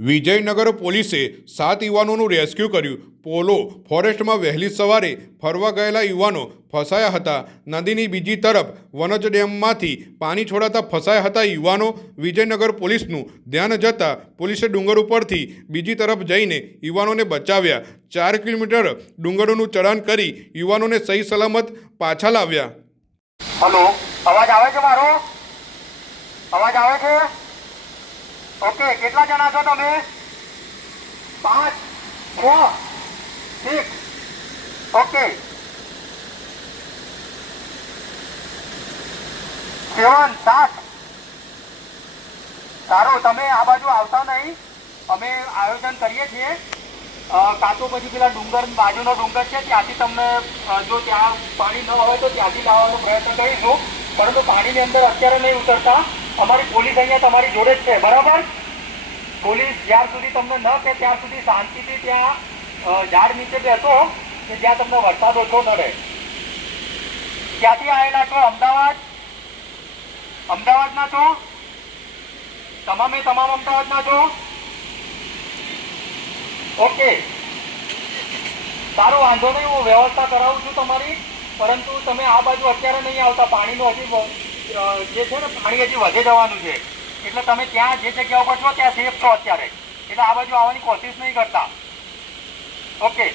વિજયનગર પોલીસે સાત યુવાનોનું રેસ્ક્યુ કર્યું. પોલો ફોરેસ્ટમાં વહેલી સવારે ફરવા ગયેલા યુવાનો ફસાયા હતા. નદીની બીજી તરફ વનજ ડેમમાંથી પાણી છોડાતા ફસાયા હતા યુવાનો. વિજયનગર પોલીસનું ધ્યાન જતાં પોલીસે ડુંગર ઉપરથી બીજી તરફ જઈને યુવાનોને બચાવ્યા. ચાર કિલોમીટર ડુંગરોનું ચઢાણ કરી યુવાનોને સહી સલામત પાછા લાવ્યા. હલો, અવાજ આવે છે મારો? અવાજ આવે છે? ઓકે કેટલા જણા છો તમે? પાંચ છ સિક્સ ઓકે. સેવન સાત. સારું તમે આ બાજુ આવતા નહીં. અમે આયોજન કરીએ છીએ. અ, કાં તો પછી પેલા ડુંગર બાજુનો ડુંગર છે ત્યાંથી તમને જો ત્યાં પાણી ન હોય તો ત્યાંથી લાવવાનો પ્રયત્ન કરીશું. પરંતુ પાણીની અંદર અત્યારે નહીં ઉતરતા. અમારી પોલીસ અહીંયા તમારી જોડે જ છે, બરાબર? પોલીસ જ્યાર સુધી તમને ન કે ત્યાં સુધી શાંતિથી ત્યાં ઝાડ નીચે બેસો, કે જ્યાં તમને વરસાદ ઓછો નડે. ક્યાંથી આવેલા છો? અમદાવાદ? અમદાવાદના છો? તમામે તમામ અમદાવાદના છો? ઓકે. સારું, વાંધો નહીં, હું વ્યવસ્થા કરાવું છું તમારી, પરંતુ તમે આ બાજુ અત્યારે નહીં આવતા, પાણીનો હજી જે છે ને પાણી હજી વધે જવાનું છે. એટલે તમે ત્યાં જે જગ્યા ઉપર છો ત્યાં સેફ છો અત્યારે. એટલે આ બાજુ આવવાની કોશિશ નહીં કરતા. ઓકે